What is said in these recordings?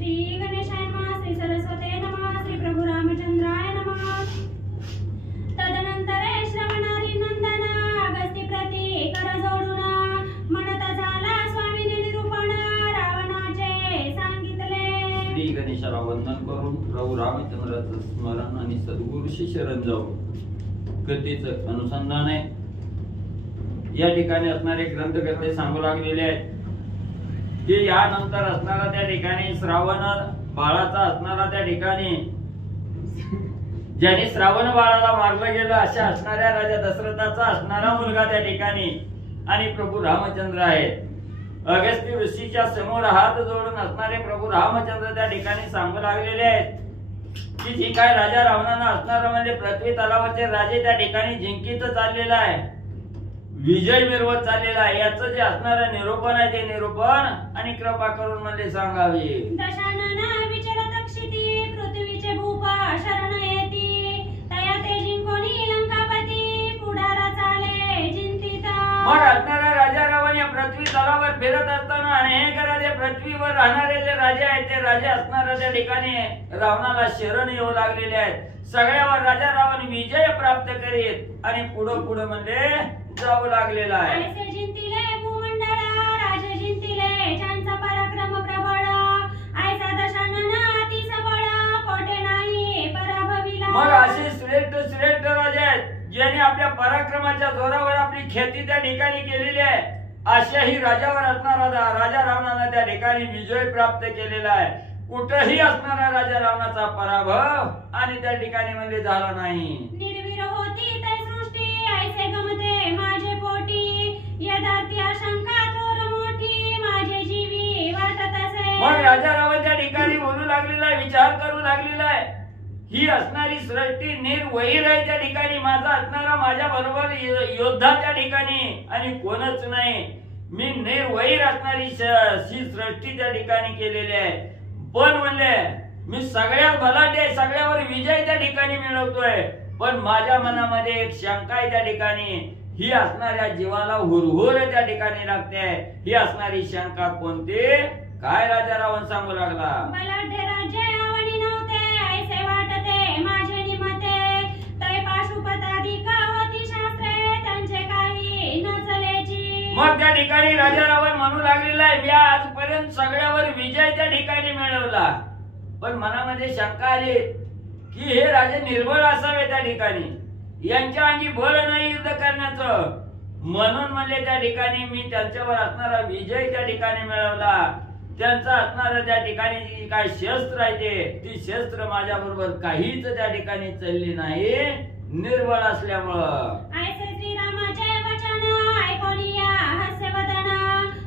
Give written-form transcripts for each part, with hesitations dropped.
श्री गणेशाय नमः, श्री सरस्वते नमः, श्री प्रभु रामचंद्राय नमः। तदनंतरे श्रवणारी नंदन अगस्ती प्रती कर जोडून म्हणता झाला स्वामीने निरूपण रावणाचे सांगितले। श्री गणेशाला वंदन करून प्रभू रामचंद्राचं स्मरण आणि सद्गुरूशी शरण जाऊन कथेचं अनुसंधान आहे। या ठिकाणी असणारे ग्रंथकर्ते सांगू लागलेले आहेत की यानंतर असणारा त्या ठिकाणी श्रावण बाळाचा असणारा त्या ठिकाणी ज्याने श्रावण बाळाला मारलं गेलं अशा असणाऱ्या राजा दशरथाचा असणारा मुलगा त्या ठिकाणी आणि प्रभू रामचंद्र आहेत। अगस्त्य ऋषीच्या समोर हात जोडून असणारे प्रभू रामचंद्र त्या ठिकाणी सांगू लागलेले आहेत की जी काय राजा रावणानं असणारा म्हणजे पृथ्वी तलावाचे राजे त्या ठिकाणी जिंकीत चाललेला आहे, विजय मिरवत चाललेला आहे। याचं जे असणारं निरूपण आहे ते निरूपण आणि कृपा करून म्हणजे सांगावे। दशानन विचरत क्षिती पृथ्वीचे भूप शरण येती तया ते जिंकोनी लंकापती पुढारा चाले जिंतीता। मग असणारा राजा रावण या पृथ्वी तलावर फिरत असताना अनेक राजे पृथ्वीवर राहणारे जे राजे आहेत ते राजे असणाऱ्या त्या ठिकाणी रावणाला शरण येऊ लागलेले आहेत। सगळ्यावर राजा रावण विजय प्राप्त करीत आणि पुढे पुढे म्हणजे जाऊ लागलेला आहे। ऐसे जिंतिले भूमंडळ राजे जिंतिले ज्यांचा पराक्रम प्रबळ ऐसा दशानन अति सबळ कोठे नाही पराभविला। मग असे श्रेष्ठ श्रेष्ठ राजे आहेत ज्यांनी आपल्या पराक्रमाच्या जोरावर आपली ख्याती त्या ठिकाणी केलेली आहे। अशाही राजावर असणारा राजा रावणाने त्या ठिकाणी विजय प्राप्त केलेला आहे। कुठेही असणारा राजा रावणाचा पराभव आणि त्या ठिकाणी म्हणजे झाला नाही। निर्वीर होती तै सृष्टी ऐसे गमते माझे पोटी यदार्थी आशंका थोर मोठी माझे जीवी वाटत असे। मग राजा रावण त्या ठिकाणी बोलू लागलेला आहे, विचार करू लागलेला आहे ही असणारी सृष्टी निर्वैर आहे त्या ठिकाणी, माझा असणारा माझ्या बरोबर योद्धा त्या ठिकाणी आणि कोणच नाही। मी निर्वैर असणारी ही सृष्टी त्या ठिकाणी केलेली आहे। पण म्हणले मी सगळ्या बलाढ्य सगळ्यावर विजय त्या ठिकाणी मिळवतोय, पण माझ्या मनामध्ये एक शंका आहे त्या ठिकाणी, ही असणाऱ्या जीवाला हुरहुर त्या ठिकाणी लागते। ही असणारी शंका कोणती काय राजा रावण सांगू लागला। बलाढ्य राज्य आवडी नव्हते ऐसे वाटते माझे निमते तै पाशुपताधिक होती शास्त्रे त्यांचे काही न चलेची। मग त्या ठिकाणी राजा रावण म्हणू लागलेला आहे मी आजपर्यंत सगळ्यावर विजय त्या ठिकाणी मिळवला, पण मनामध्ये शंका आली की हे राजे निर्बळ असावे त्या ठिकाणी, यांच्या अंगी बळ नाही युद्ध करण्याचं, म्हणून म्हणजे त्या ठिकाणी मी त्यांच्यावर असणारा विजय त्या ठिकाणी मिळवला। त्यांचा असणारा त्या ठिकाणी जी काय शस्त्र आहे ती शस्त्र माझ्या बरोबर काहीच त्या ठिकाणी चालली नाही निर्बळ असल्यामुळं। ऐसे श्रीरामाचे वचन ऐकोनिया हास्यवदन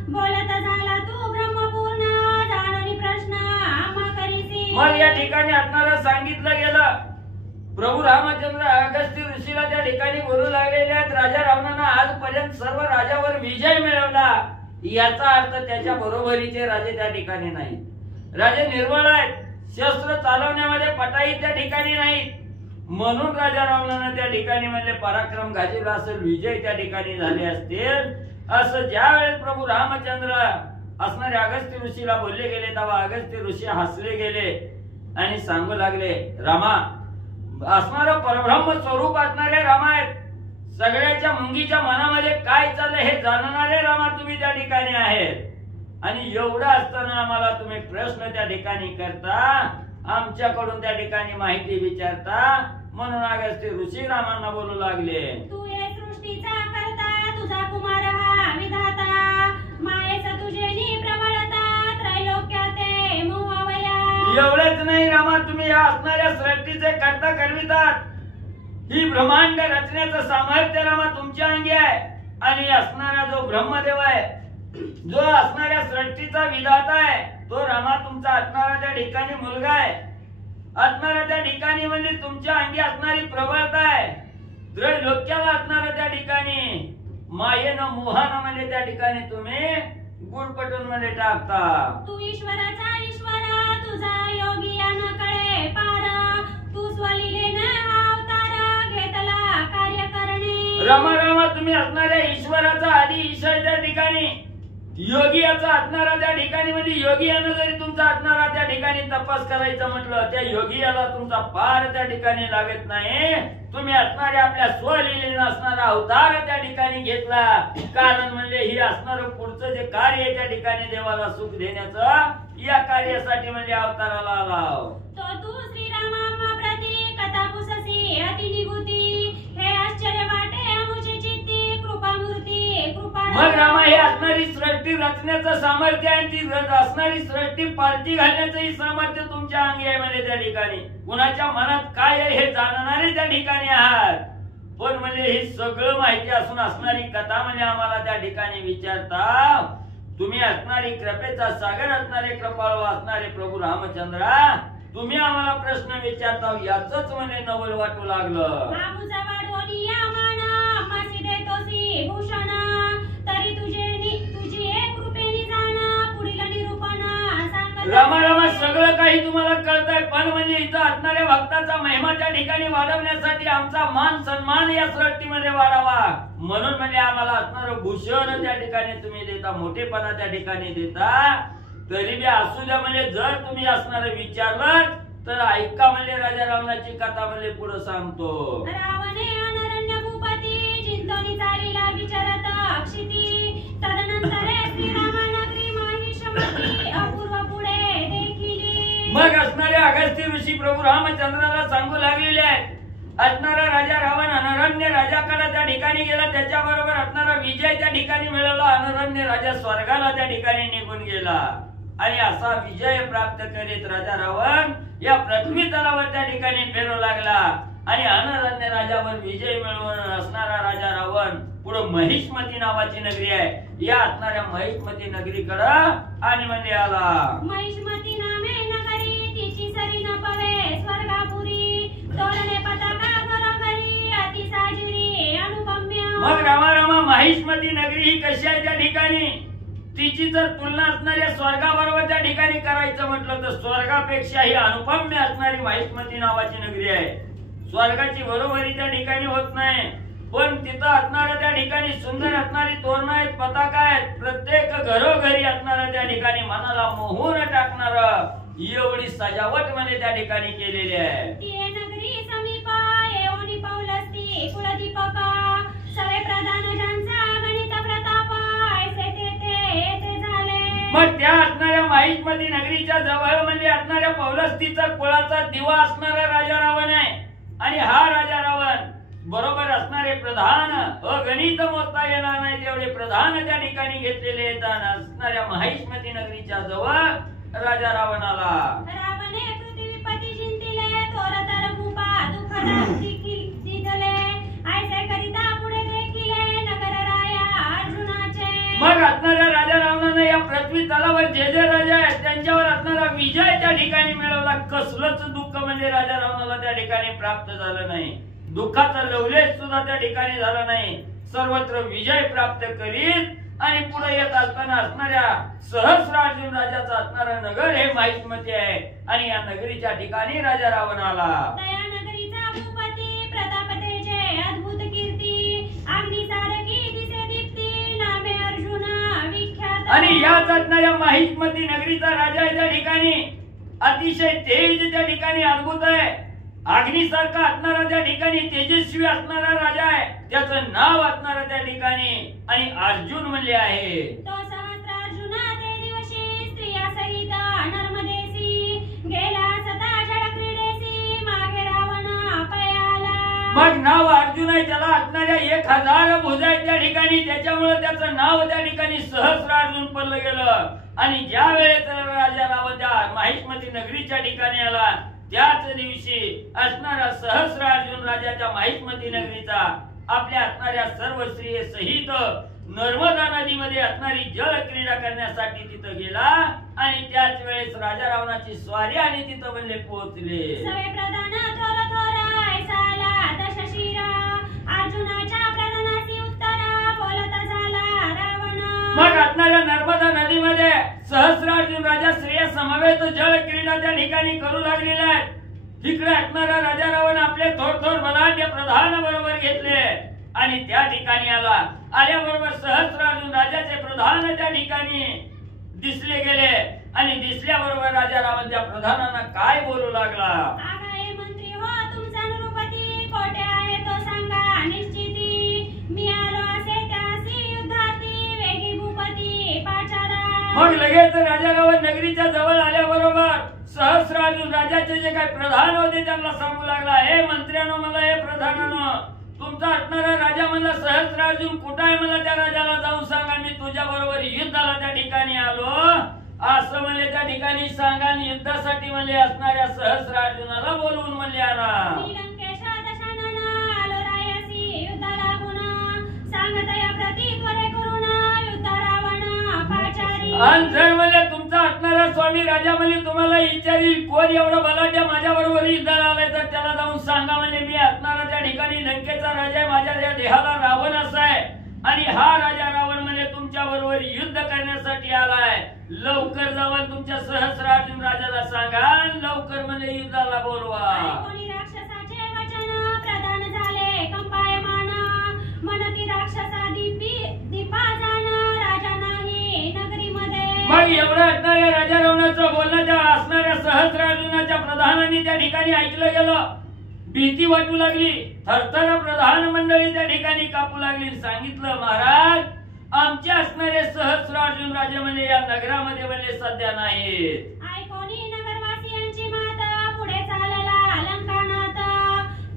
बोलत झाला तू ब्रह्मपूर्ण जाणून प्रश्न आम्हा करीसी। मग या ठिकाणी असणारा सांगितलं गेलं प्रभू रामचंद्र अगस्त्य ऋषीला त्या ठिकाणी बोलू लागलेले आहेत राजा रावणानं आजपर्यंत सर्व राजावर विजय मिळवला, याचा अर्थ त्याच्या बरोबरीचे राजे त्या ठिकाणी नाही। राजे निर्बळ आहेत, शस्त्र चालवण्यामध्ये पटाई त्या ठिकाणी नाही, म्हणून राजा रावणानं त्या ठिकाणी म्हणजे पराक्रम गाजवला असेल, विजय त्या ठिकाणी झाले असतील असं ज्या वेळेस प्रभू रामचंद्र असणारे अगस्त्य ऋषीला बोलले गेले तेव्हा अगस्त्य ऋषी हसले गेले आणि सांगू लागले रामा असणारं परब्रह्म स्वरूप असणारे रामा आहेत, सगळ्याच्या मुंगीच्या मनामध्ये काय चाललंय हे जाणणारे रामा तुम्ही त्या ठिकाणी आहेत आणि एवढं असताना आम्हाला तुम्ही प्रश्न त्या ठिकाणी करता, आमच्याकडून त्या ठिकाणी माहिती विचारता, म्हणून अगस्त्य ऋषी रामांना बोलू लागले तू हे सृष्टीचा करता तुझा कुमार हा विधाता मायेस तुझेनी प्रबळता त्रैलोक्याते मोहवया। एवढेच नाही रामा तुम्ही या असणाऱ्या सृष्टीचे करता करवितात, ही ब्रह्मांड रचण्याचं सामर्थ्य रामा तुमच्या अंगी आहे आणि असणारा जो ब्रह्मदेव आहे जो असणाऱ्या सृष्टीचा विधाता आहे तो रामा तुमचा असणारा त्या ठिकाणी मुलगा आहे, असणाऱ्या त्या ठिकाणी म्हणजे तुमच्या अंगी असणारी प्रबळता आहे, त्रैलोक्याला असणाऱ्या त्या ठिकाणी मायेनं मोहानं म्हणजे त्या ठिकाणी तुम्ही गुरपटून मध्ये टाकता। तू ईश्वराचा ईश्वर तुझा योगी या न कळे पार तू स्वलीलेने अवतार घेतला कार्य करणे। रामा रामा तुम्ही असणाऱ्या ईश्वराचा आधी ईश्वर त्या ठिकाणी योगी याचा असणारा त्या ठिकाणी म्हणजे योगी यानं जरी तुमचा असणारा त्या ठिकाणी तपास करायचं म्हटलं त्या योगी याला तुमचा पार त्या ठिकाणी लागत नाही. तुम्ही असणारे आपल्या स्वलीलेनं असणारा अवतार त्या ठिकाणी घेतला. कारण म्हणजे ही असणारं पुढचं जे कार्य आहे त्या ठिकाणी देवाला सुख देण्याचं या कार्यासाठी म्हणजे अवताराला आला. तो तू श्रीरामा प्रती कथा पुससी अति निगुती हे आश्चर्य वाटे आमुची चित्ती कृपा मूर्ती कृपा. मग रामा हे असणारी सृष्टी रचण्याचं सामर्थ्य आहे ती असणारी सृष्टी पालटी घालण्याचंही सामर्थ्य तुमच्या अंगी आहे म्हणजे त्या ठिकाणी. कुणाच्या मनात काय आहे हे जाणणारे त्या ठिकाणी आहात. पण म्हणजे ही सगळं माहिती असून असणारी कथा म्हणजे आम्हाला त्या ठिकाणी विचारता. तुम्ही असणारी कृपेचा सागर असणारे कृपाळू असणारे प्रभू रामचंद्रा तुम्ही आम्हाला प्रश्न विचारता याच म्हणजे नवल वाटू लागलं. बाबूचा वाढवणी या माना मासी देतोसी भूषण तरी तुझी एक कृपेनी जाणा पुढील निरूपण सांगत. रामा रामा सगळं काही तुम्हाला कळतंय पण म्हणजे इथं असणाऱ्या भक्ताचा महिमा त्या ठिकाणी वाढवण्यासाठी आमचा मान सन्मान या सृष्टीमध्ये वाढावा म्हणून म्हणजे आम्हाला असणारं भूषण त्या ठिकाणी तुम्ही देता मोठेपणा त्या ठिकाणी देता. तरी बी असू द्या म्हणजे जर तुम्ही असणार विचारलं तर ऐका म्हणजे राजा रावणाची कथा म्हणजे पुढे सांगतो. रावणे अनरण्य भूपती चिंतनी चालीला विचारत अक्षिती तदनंतरे श्रीरामा नगरी महिषमती अपूर्व पुढे देखिली. मग असणारे अगस्त्य ऋषी प्रभू रामचंद्राला सांगू लागलेले आहेत. असणारा राजा रावण अनरण्य राजाकडे त्या ठिकाणी गेला त्याच्याबरोबर असणारा विजय त्या ठिकाणी मिळवला. अनरण्य राजा स्वर्गाला त्या ठिकाणी निघून गेला आणि असा विजय प्राप्त करीत राजा रावण या पृथ्वी तलावर त्या ठिकाणी फिरू लागला आणि अनरण्य राजावर विजय मिळवून असणारा राजा रावण पुढे महिष्मती नावाची नगरी आहे या असणाऱ्या महिष्मती नगरीकडे आणि म्हणजे आला. महिष्मती नामे नगरी तिची सरी न पवे स्वर्गापुरी तोरणे पताका घरोघरी अति साजिरी अनुपम्य. मग रामा रामा महिष्मती नगरी ही कशी आहे त्या ठिकाणी तिची जर तुलना असणाऱ्या स्वर्गाबरोबर त्या ठिकाणी करायचं म्हटलं तर स्वर्गापेक्षा ही अनुपम्य असणारी महिष्मती नावाची नगरी आहे. स्वर्गाची बरोबरी त्या ठिकाणी होत नाही पण तिथं असणाऱ्या त्या ठिकाणी सुंदर असणारी तोरणं आहेत पताका आहेत प्रत्येक घरोघरी असणाऱ्या त्या ठिकाणी मनाला मोहून टाकणार एवढी सजावट म्हणजे त्या ठिकाणी केलेली आहे. ती नगरी समीप येऊनी पाऊलस्ती कुलदीपक सवे प्रधान ज्यांचा गणित प्रताप ऐसे तेथे झाले. मग त्या असणाऱ्या महिष्मती नगरीच्या जवळ म्हणजे असणाऱ्या पौलस्तीचा कुळाचा दिवा असणारा राजा रावण आहे आणि हा राजा रावण बरोबर असणारे प्रधान अगणित मोजता येणार नाही तेवढे प्रधान त्या ठिकाणी घेतलेले येतात. असणाऱ्या महिष्मती नगरीच्या जवळ राजा रावणाला. रावणे पृथ्वीपती जिंतिले थोरतर भूपा दुःखदा दिखले ऐसे करिता पुढे देखिले नगर राया अर्जुनाचे. मग असणाऱ्या राजा रावणाने या पृथ्वी तलावर जे जे राजा आहेत त्यांच्यावर असणारा विजय त्या ठिकाणी मिळवला. कसलंच दुःख म्हणजे राजा रावणाला त्या ठिकाणी प्राप्त झालं नाही. दुःखाचा लवलेश सुद्धा त्या ठिकाणी झाला नाही. सर्वत्र विजय प्राप्त करीत आणि पुढे येत असताना असणाऱ्या सहस्रार्जुन राजाचा असणारा नगर हे महिष्मती आहे आणि या नगरीच्या ठिकाणी राजा रावण आला. तया नगरीचा भूपती प्रताप तेजे अद्भुत कीर्ती अग्निसारखी दिसे दीप्ती नामे अर्जुन विख्यात. आणि याच असणाऱ्या महिष्मती नगरीचा राजा आहे त्या ठिकाणी अतिशय तेज त्या ठिकाणी अद्भुत आहे. अग्निसारखा असणारा त्या ठिकाणी तेजस्वी असणारा राजा आहे. त्याचं नाव असणारा त्या ठिकाणी आणि अर्जुन म्हणले आहे. तो सहस्रार्जुना ते दिवशी स्त्रिया सहित नर्मदेसी गेला सता जळ क्रीडेसी मागे रावण पयाला. मग नाव अर्जुन आहे त्याला असणाऱ्या 1000 भुजा आहेत त्या ठिकाणी त्याच्यामुळे त्याचं नाव त्या ठिकाणी सहस्रार्जुन पडलं गेलं. आणि ज्या वेळेस राजा रावण त्या महिष्मती नगरीच्या ठिकाणी आला त्याच दिवशी असणारा सहस्रार्जुन राजाच्या महिष्मती नगरीचा आपल्या असणाऱ्या सर्व स्त्रिये सहित नर्मदा नदीमध्ये असणारी जल क्रीडा करण्यासाठी तिथं गेला आणि त्याच वेळेस राजा रावणाची स्वारी आणि तिथं म्हणजे पोहोचले. सवे प्रधान थोर थोर ऐसाला दशशिर अर्जुनाच्या प्रधानाची उत्तर बोलत झाला रावण. मग असणाऱ्या नर्मदा नदीमध्ये सहस्रार्जुन राजा स्त्रिया समवेत जल क्रीडा त्या ठिकाणी करू लागलेल्या आहेत. तिकडे असणारा राजा रावण आपले थोर थोर बलाढ्य प्रधान बरोबर घेतले आणि त्या ठिकाणी आल्याबरोबर सहस्रार्जुन राजाचे प्रधान त्या ठिकाणी दिसले गेले आणि दिसल्याबरोबर राजा रावण त्या प्रधानांना काय बोलू लागला. आगाये मंत्री हो तुमचा नृपती, कोठे आहे तो सांगा निश्चिती. मी आलो असे त्यासी युद्धार्थी, वेगी भूपती पाचारा. मग लगेच राजा रावण नगरीच्या जवळ आल्याबरोबर सहस्रार्जुन राजाचे जे काही प्रधान होते त्यांना सांगू लागला, हे मंत्र्यानो, मला हे प्रधानानो, तुमचा असणारा राजा मला सहस्रार्जुन कुठं आहे, मला त्या राजाला जाऊन सांगा, मी तुझ्या बरोबर युद्धाला त्या ठिकाणी आलो असं म्हणले. त्या ठिकाणी सांगा आणि युद्धासाठी म्हणले असणाऱ्या सहस्रार्जुनाला बोलवून म्हणले आणा. आलो रायासी युद्धाला गुण, सांगत या प्रती त्वरे करून युद्ध रावण पाचारी. आणि जर म्हणले तुमचा असणारा स्वामी राजा म्हणले तुम्हाला विचारील कोण एवढं बलाढ्य माझ्या बरोबर युद्धाला आलाय तर त्याला जाऊन सांगा म्हणले मी असणारा त्या ठिकाणी लंकेचा राजा आहे, माझ्या त्या देहाला रावण असा आहे आणि हा राजा रावण म्हणजे तुमच्या बरोबर युद्ध करण्यासाठी आलाय. लवकर जाऊन तुमच्या सहस्रार्जुन राजाला सांगा, लवकर म्हणजे युद्धाला बोलवा. कोणी राक्षसाचे वचन प्रदान झाले कंपायमान, म्हणती राक्षसा दीपा जाण राजा नाही नगरीमध्ये. मग एवढं असणाऱ्या राजा रावणाचं बोलणं त्या असणाऱ्या सहस्रार्जुनाच्या प्रधानांनी त्या ठिकाणी ऐकलं गेलं. भीती वाटू लागली, थरथर प्रधान मंडळी त्या ठिकाणी कापू लागली. सांगितलं महाराज आमचे असणारे सहस्रार्जुन राजे म्हणजे या नगरामध्ये म्हणजे सध्या नाहीत. ऐकोनी नगरवासियांची माता पुढे चालला लंकानाथ,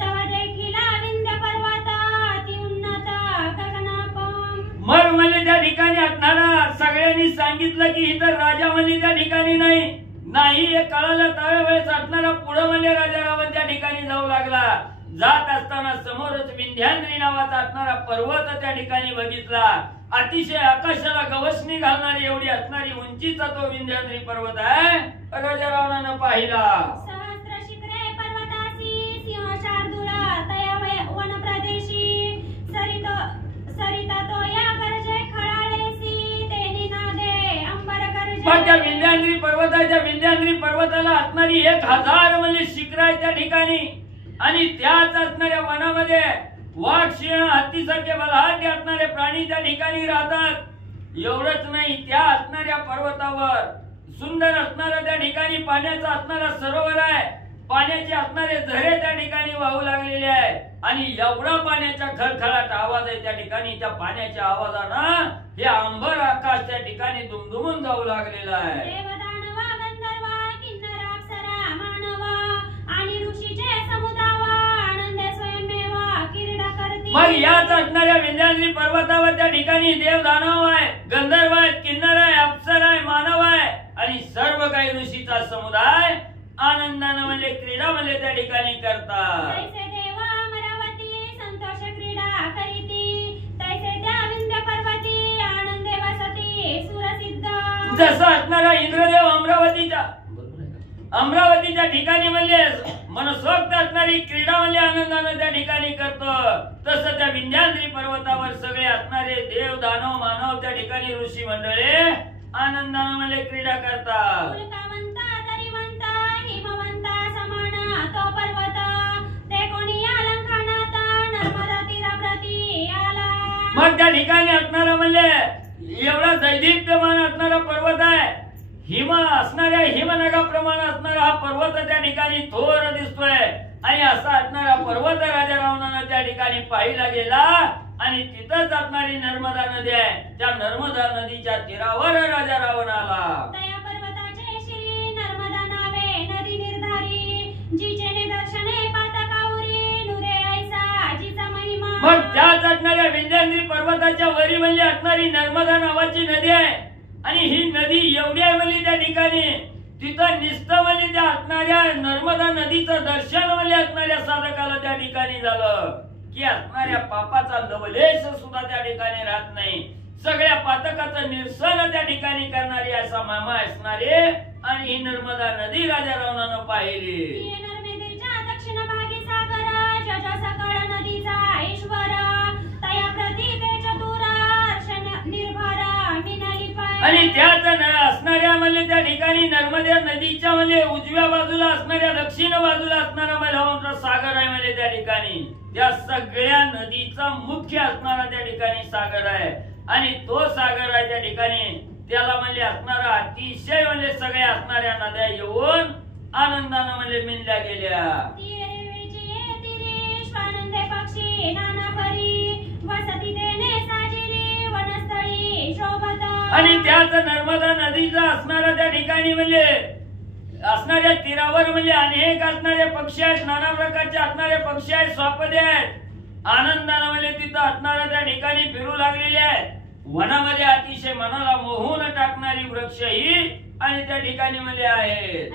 तव देखील विंध्य पर्वत अति उन्नत गगनापम. मग म्हणजे त्या ठिकाणी असणारा सगळ्यांनी सांगितलं की इतर राजा म्हणजे त्या ठिकाणी नाही हे कळालं त्यावेळेस असणारा पुढे म्हणजे राजा रावण त्या ठिकाणी जाऊ लागला. जात असताना समोरच विंध्याद्री नावाचा असणारा पर्वत त्या ठिकाणी बघितला. अतिशय आकाशाला गवसणी घालणारी एवढी असणारी उंचीचा तो विंध्याद्री पर्वत आहे. राजा रावणानं पाहिला. सहस्र शिखरे पर्वतासी सिंह शार्दूल तया वन प्रदेशी, सरिता तो या गरजे खळाळेसी, तेनी नादे अंबर गरजे. पण त्या विंध्याद्री पर्वताला असणारी 1000 म्हणजे शिखर आहे त्या ठिकाणी आणि त्याच असणाऱ्या वनामध्ये वाघ, सिंह, हत्तीसारखे बलाढ्य असणारे प्राणी त्या ठिकाणी राहतात. एवढंच नाही, त्या असणाऱ्या पर्वतावर सुंदर असणारा त्या ठिकाणी पाण्याचा असणारा सरोवर आहे. पाण्याचे असणारे झरे त्या ठिकाणी वाहू लागलेले आहे आणि एवढा पाण्याचा खळखळाट आवाज आहे त्या ठिकाणी. त्या पाण्याच्या आवाजानं हे अंबर आकाश त्या ठिकाणी दुमदुमून जाऊ लागलेलं आहे. मग याच असणाऱ्या विंध्याद्री पर्वतावर त्या ठिकाणी देव दानव आहे, गंधर्व आहे, किन्नर आहे, अप्सर आहे, मानव आहे आणि सर्व काही ऋषीचा समुदाय आनंदाने म्हणजे क्रीडा म्हणजे त्या ठिकाणी करतात. तैसे देव अमरावती संतोष क्रीडा करीती, तैसे त्या विंध्य पर्वती आनंदे वसती सुरसिद्ध. जसं असणारा इंद्रदेव अमरावतीच्या ठिकाणी म्हणजे मनसोक्त असणारी क्रीडा म्हणजे आनंदाने त्या ठिकाणी करतो, तसं त्या विंध्याद्री पर्वतावर सगळे असणारे देव दानव मानव त्या ठिकाणी ऋषी मंडळे आनंदाने म्हणजे क्रीडा करतात. उल्कावंता तरीवंता हिमवंता समान तो पर्वत, ते कोणी अलंकानात नर्मदा तीराप्रती आला. मग त्या ठिकाणी असणारा म्हणजे एवढा दैदिप्यमान असणारा पर्वत आहे. हिम असणाऱ्या हिमनगाप्रमाणे असणारा हा पर्वत त्या ठिकाणी थोर दिसतोय आणि असा असणारा पर्वत राजा रावणानं त्या ठिकाणी पाहिला गेला आणि तिथंच असणारी नर्मदा नदी आहे. त्या नर्मदा नदीच्या तीरावर राजा रावण आला. तया पर्वताचे श्री नर्मदा नावे नदी निर्धारी, जिचे निदर्शने पातकावरी नुरे ऐसा जिचा महिमा. मग त्याच असणाऱ्या विंध्याद्री पर्वताच्या वरी म्हणजे असणारी नर्मदा नावाची नदी आहे आणि ही नदी एवढी आहे म्हणजे त्या ठिकाणी तिथं निस्तं म्हणजे त्या असणाऱ्या नर्मदा नदीचं दर्शन म्हणजे असणाऱ्या साधकाला त्या ठिकाणी झालं की असणाऱ्या पापाचा लवलेश सुद्धा त्या ठिकाणी राहत नाही. सगळ्या पातकाचं निरसन त्या ठिकाणी करणारी असा मामा असणारे आणि ही नर्मदा नदी राजा रावणानं पाहिली. नर्मदेच्या दक्षिण भागी सागर, जज सकळ नदीचा ईश्वर, तया प्रती तेज दूर अर्शन निर्भर मिनली पाय. आणि त्याच असणाऱ्या असणाऱ्या म्हणजे त्या ठिकाणी नर्मदा नदीच्या म्हणजे उजव्या बाजूला असणाऱ्या दक्षिण बाजूला असणारा म्हणजे सागर आहे म्हणजे त्या ठिकाणी त्या सगळ्या नदीचा मुख्य असणारा त्या ठिकाणी सागर आहे आणि तो सागर आहे त्या ठिकाणी त्याला म्हणजे असणारा अतिशय म्हणजे सगळ्या असणाऱ्या नद्या येऊन आनंदानं म्हणजे मिळल्या गेल्या. आणि त्याच नर्मदा नदीचा असणारा त्या ठिकाणी म्हणजे असणाऱ्या तीरावर म्हणजे अनेक असणारे पक्षी आहेत, नाना प्रकारचे असणारे पक्षी आहेत, स्वापदे आहेत, आनंदानं म्हणजे तिथं असणाऱ्या त्या ठिकाणी फिरू लागलेले आहेत. वनामध्ये अतिशय मनाला मोहून टाकणारी वृक्ष ही आणि त्या ठिकाणी मध्ये आहेत.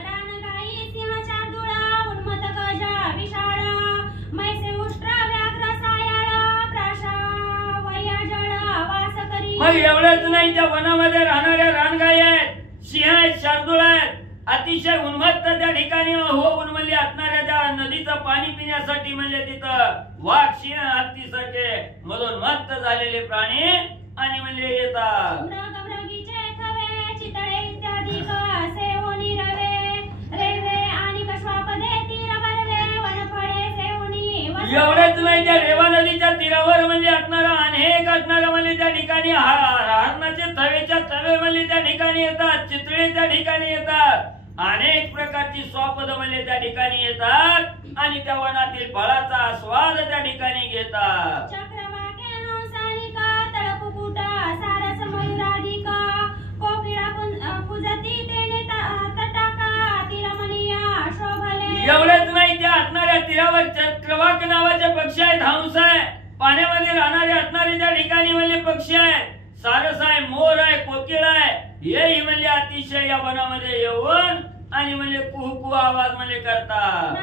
मग एवढंच नाही, त्या वनामध्ये राहणाऱ्या रानगाई आहेत, सिंह आहेत, शार्दूळ आहेत, अतिशय उन्मत्त त्या ठिकाणी होऊन म्हणजे असणाऱ्या त्या नदीचं पाणी पिण्यासाठी म्हणजे तिथं वाघ, सिंह, हत्तीसारखे मधोन्मत्त झालेले प्राणी आणि म्हणजे येतात. एवढंच नाही, त्या रेवा नदीच्या तीरावर म्हणजे असणारा अनेक असणारा म्हणजे त्या ठिकाणी हरणाचे तवेच्या तवे म्हणजे त्या ठिकाणी येतात, चितळे त्या ठिकाणी येतात, अनेक प्रकारची स्वापद म्हणजे त्या ठिकाणी येतात आणि त्या वनातील फळाचा आस्वाद त्या ठिकाणी घेतात. एवढंच नाही, त्या असणाऱ्या तीरावर चक्रवाक नावाचे पक्षी आहेत, हंस आहे, पाण्यामध्ये राहणारे असणारे त्या ठिकाणी म्हणजे पक्षी आहेत, सारस आहे, मोर आहे, कोकिळ आहे, हेही म्हणजे अतिशय या वनामध्ये येऊन आणि म्हणजे कुहू आवाज म्हणजे करतात.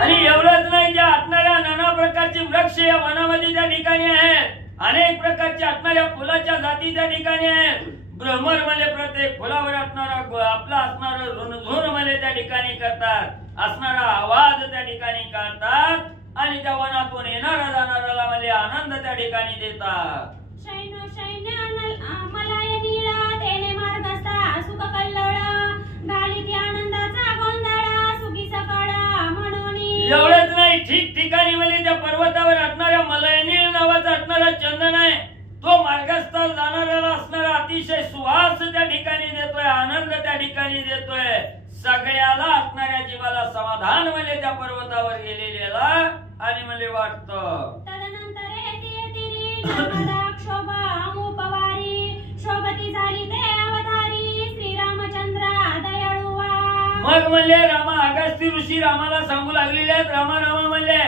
आणि एवढंच नाही, ज्या असणाऱ्या नाना प्रकारचे वृक्ष या वनामध्ये त्या ठिकाणी आहेत, अनेक प्रकारच्या असणाऱ्या फुलाच्या जाती त्या ठिकाणी आहेत, भ्रमर म्हणजे प्रत्येक फुलावर असणारा आपला असणारा झुनझुन म्हणजे त्या ठिकाणी करतात, असणारा आवाज त्या ठिकाणी काढतात आणि त्या वनातून येणारा जाणाऱ्याला म्हणजे आनंद त्या ठिकाणी देतात. एवढंच नाही, ठिकठिकाणी म्हणजे त्या पर्वतावर असणाऱ्या मलयनीळ नावाचा असणारा चंदन आहे, तो मार्गस्थ जाणाऱ्याला असणारा अतिशय सुवास त्या ठिकाणी देतोय, आनंद त्या ठिकाणी देतोय, सगळ्याला असणाऱ्या जीवाला समाधान म्हणजे त्या पर्वतावर गेलेल्याला आणि म्हणजे वाटतं. मग म्हणले रामा अगस्त्य ऋषी रामाला सांगू लागलेले आहेत, रामा रामा म्हणले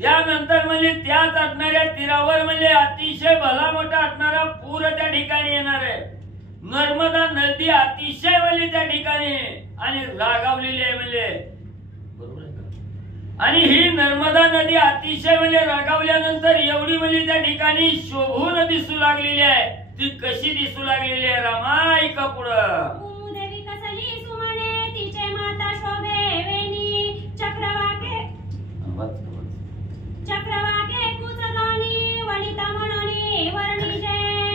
त्यानंतर म्हणजे त्याच असणाऱ्या तीरावर म्हणजे अतिशय भला मोठा असणारा पूर त्या ठिकाणी येणार आहे, नर्मदा नदी अतिशय म्हणजे त्या ठिकाणी आणि रागावलेली आहे म्हणजे बरोबर आहे का? आणि ही नर्मदा नदी अतिशय म्हणजे रागावल्यानंतर एवढी म्हणजे त्या ठिकाणी शोभून दिसू लागलेली आहे. ती कशी दिसू लागलेली आहे रामा ऐका पुढं.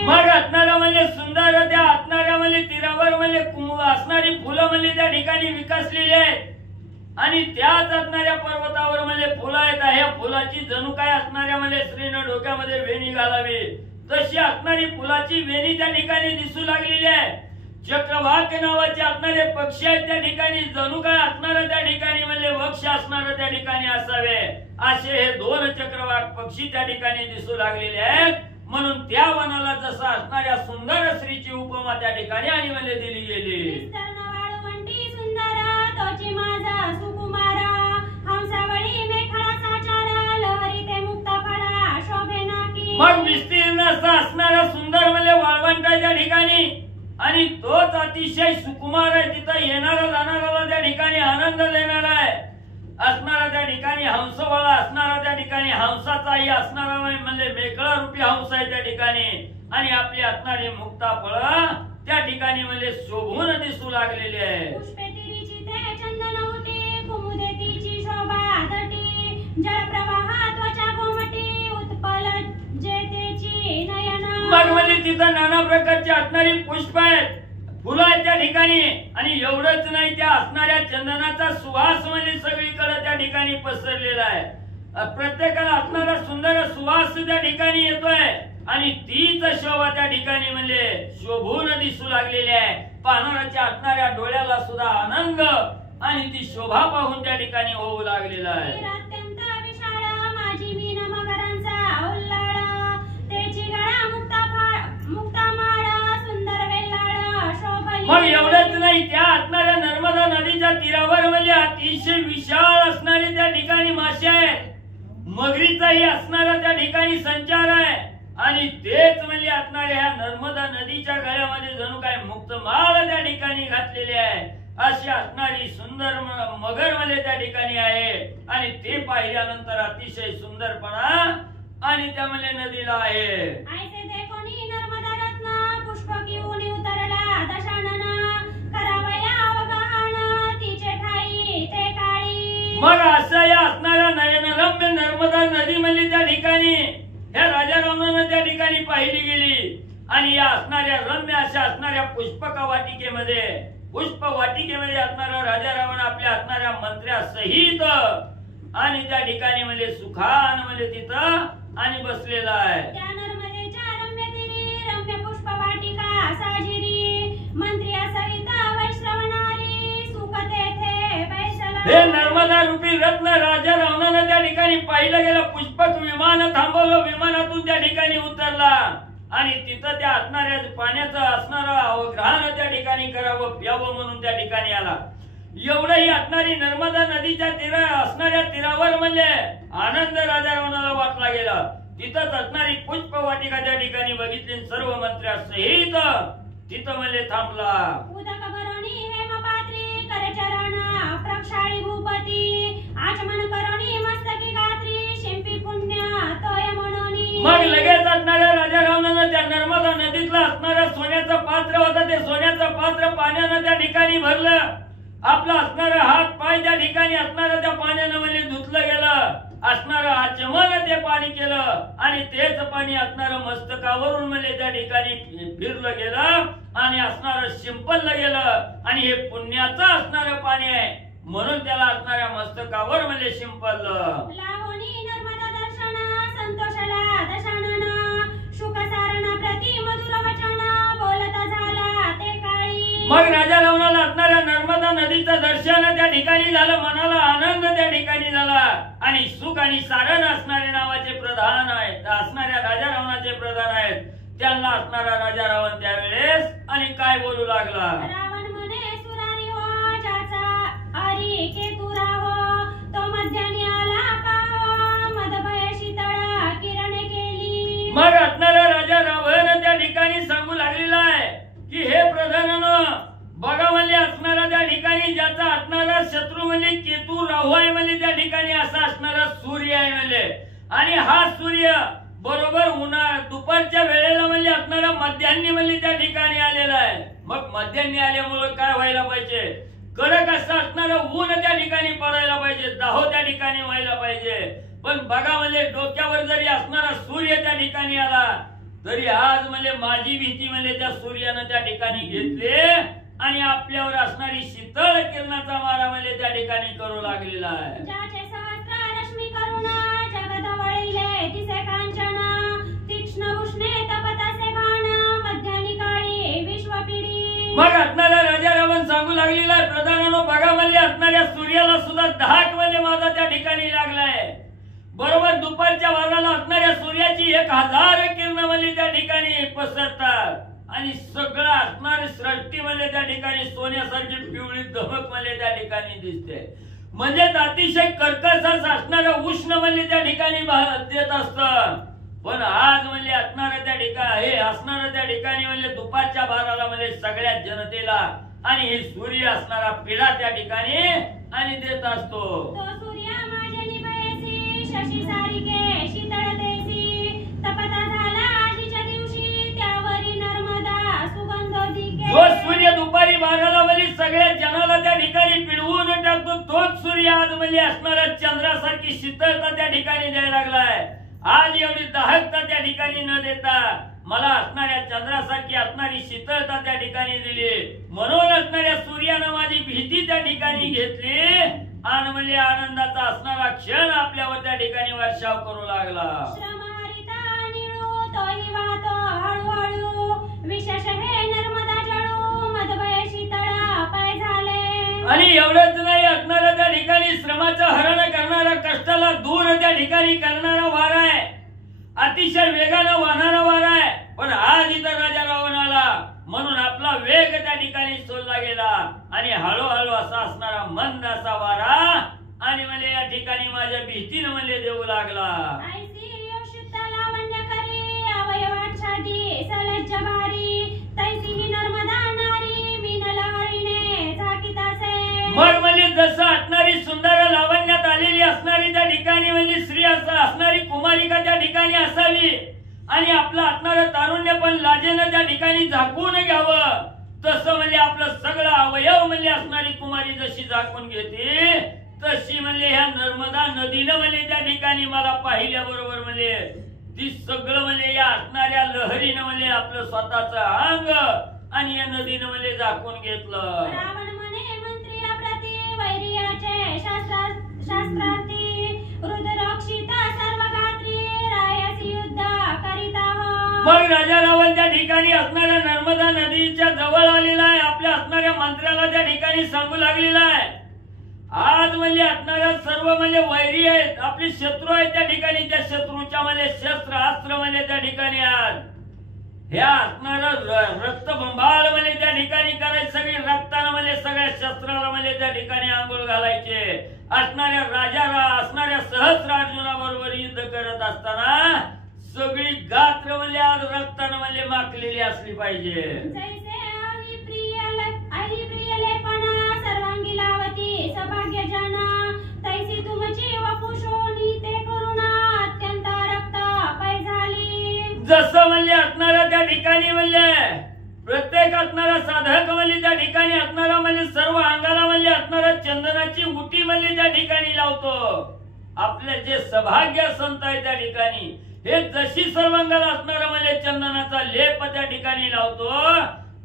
मग असणारा म्हणजे सुंदर त्या असणाऱ्या म्हणजे तीरावर म्हणजे असणारी फुलं म्हणजे त्या ठिकाणी विकसलेली आहेत आणि त्याच असणाऱ्या पर्वतावर म्हणजे फुलं आहेत, ह्या फुलाची जणू काय असणाऱ्या म्हणजे स्त्रीनं डोक्यामध्ये वेणी घालावी तशी असणारी फुलाची वेणी त्या ठिकाणी दिसू लागलेली आहे. चक्रवाक नावाचे असणारे पक्षी आहेत त्या ठिकाणी, जणू काय असणारं त्या ठिकाणी म्हणजे वक्ष असणारं त्या ठिकाणी असावे असे हे दोन चक्रवाक पक्षी त्या ठिकाणी दिसू लागलेले आहेत. म्हणून त्या वनाला जसं असणाऱ्या सुंदर स्त्रीची उपमा त्या ठिकाणी आणि म्हणजे दिली गेली. मग विस्तीर्ण असणारा सुंदर म्हणजे वाळवंटाच्या ठिकाणी आणि तोच अतिशय सुकुमार आहे, तिथं येणारा जाणाऱ्याला त्या ठिकाणी आनंद देणारा आहे, असणारा त्या ठिकाणी हंसवाळा असणारा त्या ठिकाणी हंसाचाही असणारा म्हणजे मेकळा रूपी हंस आहे त्या ठिकाणी आणि आपली असणारी मुक्ता फळ त्या ठिकाणी म्हणजे शोभून दिसू लागलेली आहे. जलप्रवाह त्वचा गोमटी उत्पल जेतेची नयन. मग म्हणजे तिथं नाना प्रकारची असणारी पुष्प आहेत, फुलं आहेत त्या ठिकाणी. आणि एवढंच नाही, त्या असणाऱ्या चंदनाचा सुवास म्हणजे सगळीकडे त्या ठिकाणी पसरलेला आहे. प्रत्येकाला असणारा सुंदर सुवास त्या ठिकाणी येतोय. आणि तीच शोभा त्या ठिकाणी म्हणजे शोभून दिसू लागलेली आहे. पाहणाऱ्याच्या असणाऱ्या डोळ्याला सुद्धा आनंद आणि ती शोभा पाहून त्या ठिकाणी होऊ लागलेला आहे. अत्यंत विशाळ माझी मीन मकरांचा उल्लाळ, तेची गळा मुक्ता माळ सुंदर वेल्लाळ शोभली. मग एवढंच नाही, त्या असणाऱ्या नर्मदा नदीच्या तीरावर म्हणजे अतिशय विशाळ असणारे त्या ठिकाणी मासे आहेत. मगरीचाही असणारा त्या ठिकाणी संचार आहे. आणि तेच म्हणजे असणाऱ्या ह्या नर्मदा नदीच्या गळ्यामध्ये जणू काय मुक्तमाळ त्या ठिकाणी घातलेली आहे. अशी असणारी सुंदर मगर मध्ये त्या ठिकाणी आहे. आणि ते पाहिल्यानंतर अतिशय सुंदरपणा आणि त्यामध्ये नदीला आहे. ऐसे ते कोणी नर्मदा रत्न पुष्प घेऊन उतरला दशानन, करावया अवगाहन तिचे ठाई ते काळी. मग असं या असणाऱ्या नयनरम्य नर्मदा नदी म्हणजे त्या ठिकाणी ह्या राजा रावणानं त्या ठिकाणी पाहिली गेली. आणि या असणाऱ्या रम्य अशा असणाऱ्या पुष्पक वाटिकेमध्ये असणारा राजा रावण आपल्या असणाऱ्या मंत्र्यासहित आणि त्या ठिकाणी म्हणजे सुखान म्हणजे तिथं आणि बसलेला आहे. त्या नर्मदेच्या रम्य तीरी रम्य पुष्प वाटिका साजिरी, मंत्र्यासहित वैश्रवणारी सुख तेथे बैसला. हे नर्मदा रूपी रत्न राजा रावणानं त्या ठिकाणी पाहिलं गेलं. पुष्पक विमान थांबवलं, विमानातून त्या ठिकाणी उतरला. आणि तिथं त्या असणाऱ्या पाण्याचं असणारं अवग्रहण त्या ठिकाणी करावं प्यावं म्हणून त्या ठिकाणी आला. एवढंही असणारी नर्मदा नदीच्या असणाऱ्या तीरावर म्हणजे आनंद राजा रावणाला वाटला गेला. तिथंच असणारी पुष्प वाटिका त्या ठिकाणी बघितली. सर्व मंत्र्यासहित तिथं म्हणजे थांबला. उदक भरणी हेमपात्री करचरण प्रक्षाळी भूपती, आचमन करणी मस्तकी गात्री शिंपी पुण्य तोय म्हणोनी. मग लगेच असणाऱ्या राजा रावणानं त्या नर्मदा नदीतलं असणारं सोन्याचं पात्र होतं, ते सोन्याचं पात्र पाण्यानं त्या ठिकाणी भरलं. आपला असणारा हात पाय त्या ठिकाणी असणारं त्या पाण्यानं म्हणजे धुतलं गेलं. असणारं आचमन ते पाणी केलं. आणि तेच पाणी असणारं मस्तकावरून म्हणजे त्या ठिकाणी फिरलं गेलं आणि असणारं शिंपडलं गेलं. आणि हे पुण्याचं असणारं पाणी आहे म्हणून त्याला असणाऱ्या मस्तकावर म्हणजे शिंपडलं. लावणी नर्मदा दर्शन संतोषला दशानन, शुकसारण प्रति मधुर वचन बोलता झाला ते काळी. मग राजा रावणाला असणाऱ्या नर्मदा नदीचं दर्शन त्या ठिकाणी झालं. मनाला आनंद त्या ठिकाणी झाला. आणि सुख आणि सारण असणारे नावाचे प्रधान आहेत, असणाऱ्या राजा रावणाचे प्रधान आहेत. त्यांना असणारा राजा रावण त्यावेळेस आणि काय बोलू लागला. रावण म्हणे सुरारी हो ज्याचा आरी केतुरा हो, तो मध्यानी आला पाहो मदभय शीतळ किरणे केली. मग असणारा राजा रावण त्या ठिकाणी सांगू लागलेला आहे की हे प्रधानानं बघा म्हणजे असणारा त्या ठिकाणी ज्याचा असणारा शत्रू म्हणजे केतू राहू आहे म्हणजे त्या ठिकाणी असा असणारा सूर्य आहे म्हणजे. आणि हा सूर्य बरोबर दुपारच्या वेळेला म्हणजे असणारा मध्यान्ही म्हणजे त्या ठिकाणी आलेला आहे. मग मध्यान्ही आल्यामुळे काय व्हायला पाहिजे, कडक असं असणारं ऊन त्या ठिकाणी पडायला पाहिजे, दाहो त्या ठिकाणी व्हायला पाहिजे. पण बघा म्हणजे डोक्यावर जरी असणारा सूर्य त्या ठिकाणी आला तरी आज म्हणजे माझी भीती म्हणजे त्या सूर्यानं त्या ठिकाणी घेतले आणि आपल्यावर असणारी शीतळ किरणाचा मारा म्हणजे त्या ठिकाणी करू लागलेला आहे. ज्याचे सहस्र रश्मी करुण जगत वळिले तिसे कांचन, तीक्ष्ण उष्णे तपतासे बाण मध्यानी काळी विश्वपिढी. मग असणारा राजा रावण सांगू लागलेला आहे प्रधानानो बघा म्हणजे असणाऱ्या सूर्याला सुद्धा धाक म्हणजे माझा त्या ठिकाणी लागलाय. बरोबर दुपारच्या वाराला असणाऱ्या सूर्याची 1000 किरण म्हणजे त्या ठिकाणी पसरतात. आणि सगळं असणारी सृष्टी म्हणजे त्या ठिकाणी सोन्यासारखी पिवळी धमक म्हणजे त्या ठिकाणी दिसते. म्हणजे अतिशय कर्कश असणारं उष्ण म्हणजे त्या ठिकाणी देत असतं. पण आज म्हणजे असणारं त्या ठिकाणी हे असणारं त्या ठिकाणी म्हणजे दुपारच्या बाराला म्हणजे सगळ्या जनतेला आणि हे सूर्य असणारा पिढा त्या ठिकाणी आणि देत असतो. तो सूर्य माझे निभयसी शशी सारिके शीतळ देसी, तपता झाला आजीच्या दिवशी त्यावरी नर्मदा सुगंधोदिके. जो सूर्य दुपारी 12ला म्हणजे सगळ्या जनाला त्या ठिकाणी पिळवून टाकतो तोच सूर्य आज म्हणजे असणारा चंद्रासारखी शीतलता त्या ठिकाणी द्यायला लागलाय. आज एवढी दाहकता त्या ठिकाणी न देता मला असणाऱ्या चंद्रासारखी असणारी शीतलता त्या ठिकाणी दिली. म्हणून असणाऱ्या सूर्यानं माझी भीती त्या ठिकाणी घेतली आणि म्हणजे आनंदाचा असणारा क्षण आपल्यावर त्या ठिकाणी वर्षाव करू लागला. श्रमहरिता निळू तोही वाहतो हळूहळू, विशेष हे नर्मदा जळू, मधभय शीतळा पाय झाले. आणि एवढंच नाही, असणारा त्या ठिकाणी श्रमाचं हरण करणारा, कष्टाला दूर त्या ठिकाणी करणारा वारा आहे, अतिशय वेगानं वाहणारा वारा आहे. पण आज इथं राजा रावण आला म्हणून आपला वेग त्या ठिकाणी सोडला गेला आणि हळूहळू असा असणारा मंद असा वारा आणि मला या ठिकाणी माझ्या भीतीनं मला देऊ लागला. ऐसी योषित लावण्य करी, अवयवात छाती सलज्ज भारी, तैसी ही नर्मदा नारी, मीन लहरीने झाकीत असे. मग म्हणजे जसं असणारी सुंदर लावण्यात आलेली असणारी त्या ठिकाणी म्हणजे स्त्री असणारी कुमारिका त्या ठिकाणी असावी आणि आपलं असणारं तारुण्य पण लाजेनं त्या ठिकाणी झाकून घ्यावं, तसं म्हणजे आपलं सगळं अवयव म्हणजे असणारी कुमारी जशी झाकून घेते तशी म्हणजे ह्या नर्मदा नदीनं म्हणजे त्या ठिकाणी मला पाहिल्याबरोबर म्हणजे ती सगळं म्हणजे या असणाऱ्या लहरीनं म्हणजे आपलं स्वतःच अंग आणि या नदीनं म्हणजे झाकून घेतलं. रावण म्हणे मंत्री अप्रती, वैर्याचे शास्त्रार्थी, रुद्रक्षिता सर्वगात्री, रायसी युद्ध करीता हो. मग राजा रावण त्या ठिकाणी असणाऱ्या नर्मदा नदीच्या जवळ आलेला आहे. आपल्या असणाऱ्या मंत्र्याला त्या ठिकाणी सांगू लागलेला आहे, आज म्हणजे असणाऱ्या सर्व म्हणजे वैरी आहेत, आपले शत्रू आहेत त्या ठिकाणी, त्या शत्रूच्या म्हणजे शस्त्र अस्त्र म्हणजे त्या ठिकाणी आज ह्या असणारं रक्तबंबाळ म्हणजे त्या ठिकाणी करायचे, सगळी रक्तानं म्हणजे सगळ्या शस्त्राला म्हणजे त्या ठिकाणी आंघोळ घालायचे. असणाऱ्या राजाला असणाऱ्या सहस्रार्जुनाबरोबर युद्ध करत असताना सगळी गात्र म्हणजे आज रक्तानं म्हणजे माखलेली असली पाहिजे. जैसे अहिप्रियलेपणा सर्वांगी लावती सौभाग्य जना, तैसी तुमची वपुषोनी ते करुणा, अत्यंत रक्त पाय झाली. जसं म्हणजे असणारा त्या ठिकाणी म्हणजे प्रत्येक असणारा साधक म्हणजे त्या ठिकाणी असणारा म्हणजे सर्व अंगाला म्हणजे असणारा चंदनाची उटी म्हणजे त्या ठिकाणी लावतो. आपले जे सौभाग्य संत आहे त्या ठिकाणी हे जशी सर्वांगाला असणारा म्हणजे चंदनाचा लेप त्या ठिकाणी लावतो,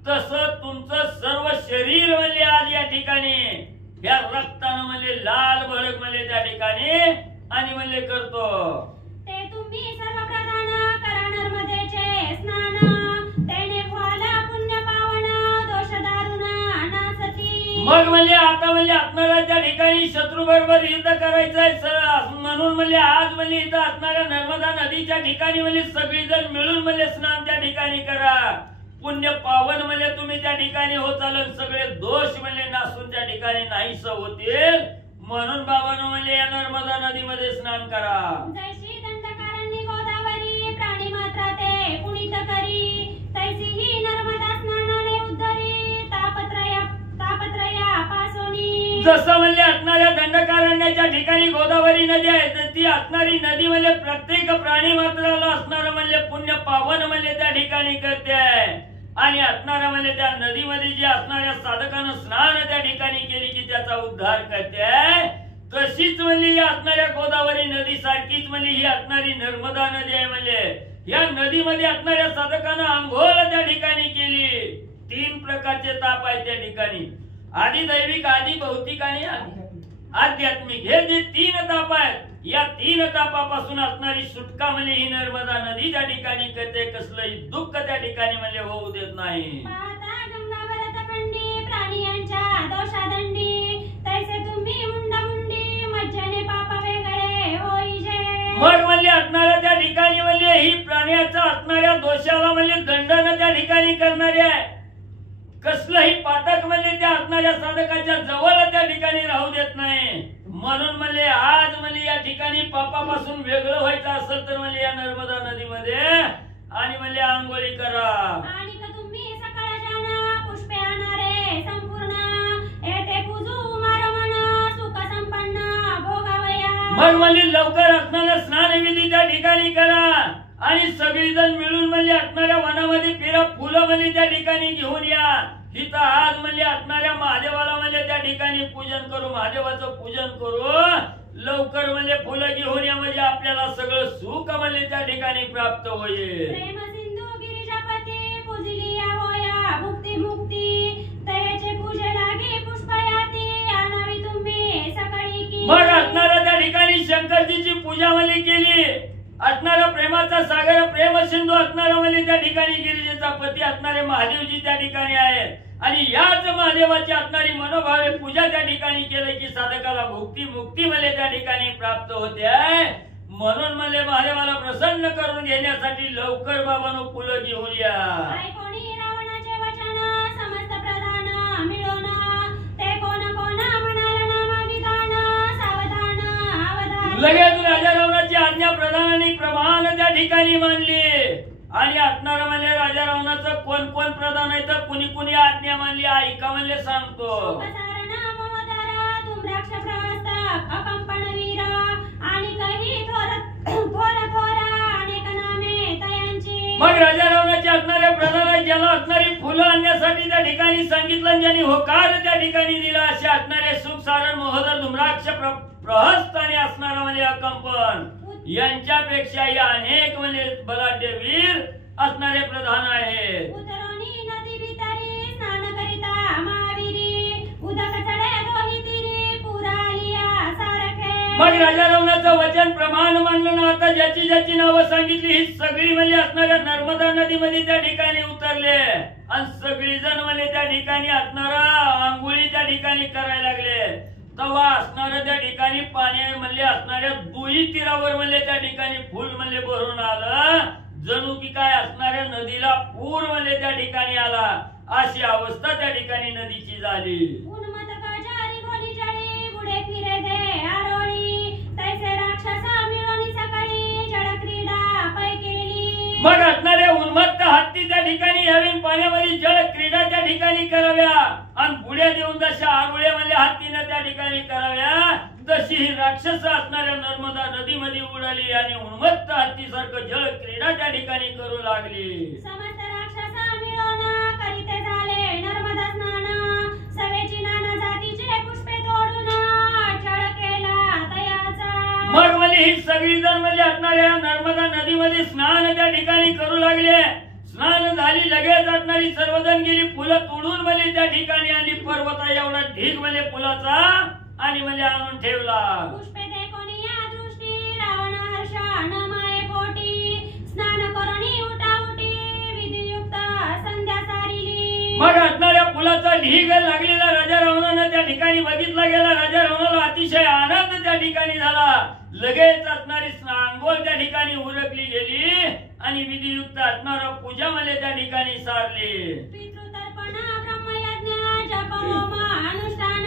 तसं तुमचं सर्व शरीर म्हणजे आज या ठिकाणी या रक्तानं म्हणजे लाल भडक म्हणजे त्या ठिकाणी आणि म्हणजे करतो. ते तुम्ही सर्व प्रधान करा नर्मदेचे स्नान, त्याने व्हाला पुण्य पावन, दोष दारुण नासती. मग म्हणजे आता म्हणजे असणारा त्या ठिकाणी शत्रू बरोबर युद्ध करायचंय म्हणून म्हणजे आज म्हणजे इथं असणाऱ्या नर्मदा नदीच्या ठिकाणी म्हणजे सगळीजण मिळून म्हणजे स्नान त्या ठिकाणी करा. पुण्य पावन म्हणजे तुम्ही त्या ठिकाणी होत आलं, सगळे दोष म्हणजे नासून त्या ठिकाणी नाहीस होतील म्हणून बाबांनो म्हणजे या नर्मदा नदीमध्ये स्नान करा. जैशी दंडकारण्य गोदावरी, प्राणी मात्रा ते पुनीत करी, तैसी ही नर्मदा स्नानाने उद्धरी, तापत्रया पासोनी. जसं म्हणजे असणाऱ्या दंडकारण्याच्या ठिकाणी गोदावरी नदी आहे, तर ती असणारी नदी म्हणजे प्रत्येक प्राणी मात्राला असणारं म्हणजे पुण्य पावन म्हणजे त्या ठिकाणी करते आणि असणारा म्हणजे त्या नदीमध्ये जे असणाऱ्या साधकानं स्नान त्या ठिकाणी केली की त्याचा उद्धार करते, तशीच म्हणजे या असणाऱ्या गोदावरी नदी सारखीच म्हणजे ही असणारी नर्मदा नदी आहे. म्हणजे या नदीमध्ये असणाऱ्या साधकानं आंघोळ त्या ठिकाणी केली. 3 प्रकारचे ताप आहेत त्या ठिकाणी, आधी दैविक, आधी भौतिक आणि आध्यात्मिक. हे जे 3 ताप आहेत, या 3 तापापासून असणारी सुटका म्हणजे ही नर्मदा नदी त्या ठिकाणी करते. कसलंही दुःख त्या ठिकाणी म्हणजे होऊ देत नाही. पाहता गंगा भरतखंडी, प्राणियांच्या दोषादंडी, तैसे तुम्ही मुंडी, मज्जेने पाप वेगळे होईजे. मग म्हणजे असणाऱ्या त्या ठिकाणी म्हणजे ही प्राण्याचा असणाऱ्या दोषाला म्हणजे दंडन त्या ठिकाणी करणारे आहे. कसलंही पातक म्हणजे त्या असणाऱ्या साधकाच्या जवळ त्या ठिकाणी राहू देत नाही. म्हणून म्हणजे आज म्हणजे या ठिकाणी पापापासून वेगळं व्हायचं असेल तर म्हणजे या नर्मदा नदीमध्ये आणि म्हणजे आंघोळी करा. आणि तुम्ही सकाळच्या पुष्पे आणणारे संपूर्ण, येथे पूजू मारमण, सुख संपन्न भोगावया. मग म्हणजे लवकर असणारा स्नान विधी त्या ठिकाणी करा आणि सगळीजण मिळून म्हणजे असणाऱ्या वनामध्ये फिरा, फुलं म्हणजे त्या ठिकाणी घेऊन या हिथं आज म्हणले असणाऱ्या महादेवाला म्हणले त्या ठिकाणी पूजन करू, महादेवाचं पूजन करू, लवकर म्हणले फुलं घेऊन या म्हणजे आपल्याला सगळं सुख म्हणले त्या ठिकाणी प्राप्त होईल. प्रेम सिंधू गिरिजापती पूजिलिया होया भुक्ती मुक्ती तयाचे पूजे लागे पुष्पयाती आणावी तुम्ही सकाळी की. मग असणाऱ्या त्या ठिकाणी शंकरजीची पूजा म्हणले केली. असणारा प्रेमाचा सागर प्रेम सिंधू असणारा म्हणजे त्या ठिकाणी गिरिजेचा पती असणारे महादेवजी त्या ठिकाणी आहेत. आणि याच महादेवाची असणारी मनोभावे पूजा त्या ठिकाणी केली की साधकाला भुक्ती मुक्ती म्हणजे त्या ठिकाणी प्राप्त होते. म्हणून म्हणजे महादेवाला प्रसन्न करून घेण्यासाठी लवकर बाबांनो फुलं घेऊन या. ऐकोनी रावणाचे वचन समस्त प्रधान मिळून ते कोण कोण म्हणाल नाम विधान सावधान अवधान. लगेच राजा रावणाची आज्ञा प्रधानाने प्रमाण त्या ठिकाणी मानली. आणि असणारा म्हणजे राजा रावणाचं कोण कोण प्रधान आहे तर कुणी कुणी आज्ञा मानली ऐका म्हणले सांगतो. उपसारण मोहदर धूम्राक्ष प्रहस्त अकंपन वीर आणि काही थोर थोर थोर अनेक नामे तयांची. मग राजा रावणाची असणाऱ्या प्रधानाने ज्याला असणारी फुलं आणण्यासाठी त्या ठिकाणी सांगितलं, ज्यांनी होकार त्या ठिकाणी दिला असे असणारे सुख सारण मोहदर धूम्राक्ष प्रहस्त आणि असणारा म्हणजे अकंपन यांच्यापेक्षाही अनेक म्हणजे बलाढ्य वीर असणारे प्रधान आहेत. उतरोनी नदी भितरी स्नान करिता महावीरी उदक चढे दोही तीरी पुरालिया सारखे. मग राजा रावणाचं वचन प्रमाण मानलं ना. आता ज्याची ज्याची नावं सांगितली ही सगळी म्हणजे असणाऱ्या नर्मदा नदीमध्ये त्या ठिकाणी उतरले आणि सगळी जण म्हणजे त्या ठिकाणी असणारा आंघोळी त्या ठिकाणी करायला लागले. तेव्हा असणाऱ्या त्या ठिकाणी पाणी म्हणले असणाऱ्या दुई तीरावर म्हणले त्या ठिकाणी फुल म्हणले भरून आलं. जणू की काय असणाऱ्या नदीला पूर म्हणले त्या ठिकाणी आला अशी अवस्था त्या ठिकाणी नदीची झाली. उन्मत गजारी गोली जळी बुडे फिरे दे आरोळी तैसे राक्षस मिळून सकाळी जळ क्रीडा पै केली. मग असणाऱ्या उन्मत्त हत्ती त्या ठिकाणी यावी पाण्यामध्ये जळ क्रीडा त्या ठिकाणी कराव्या आणि बुड्या देऊन जशा आरोळ्या म्हणजे हत्तीने त्या ठिकाणी कराव्या तशी ही राक्षस असणाऱ्या नर्मदा नदीमध्ये उडाली आणि उन्मत्त हत्तीसारखं जळ क्रीडा त्या ठिकाणी करू लागली. समस्त राक्षस मिळून करीते झाले नर्मदा स्नान सवेची नाना जातीचे पुष्पे तोडून छळ केला तयाचा. मग म्हणजे ही सगळी जण म्हणजे असणाऱ्या नर्मदा नदीमध्ये स्नान त्या ठिकाणी करू लागले. स्नान झाली लगेच असणारी सर्वजण गेली फुलं तोडून म्हणजे त्या ठिकाणी आली. पर्वता एवढा ढीग म्हणजे फुलाचा आणि म्हणजे आणून ठेवला. पुष्पे देखोनी या दृष्टी रावण हर्ष न माये पोटी स्नान करोनी उठा उठी विधियुक्त संध्या सारिली. मग असणाऱ्या फुलाचा ढीग लागलेला राजा रावणानं त्या ठिकाणी बघितला गेला. राजा रावणाला अतिशय आनंद त्या ठिकाणी झाला. लगेच असणारी अंघोळ त्या ठिकाणी उरकली गेली आणि विधियुक्त असणारा पूजा म्हणजे त्या ठिकाणी सारली. पितृतर्पण ब्रह्मयज्ञ जप होम अनुष्ठान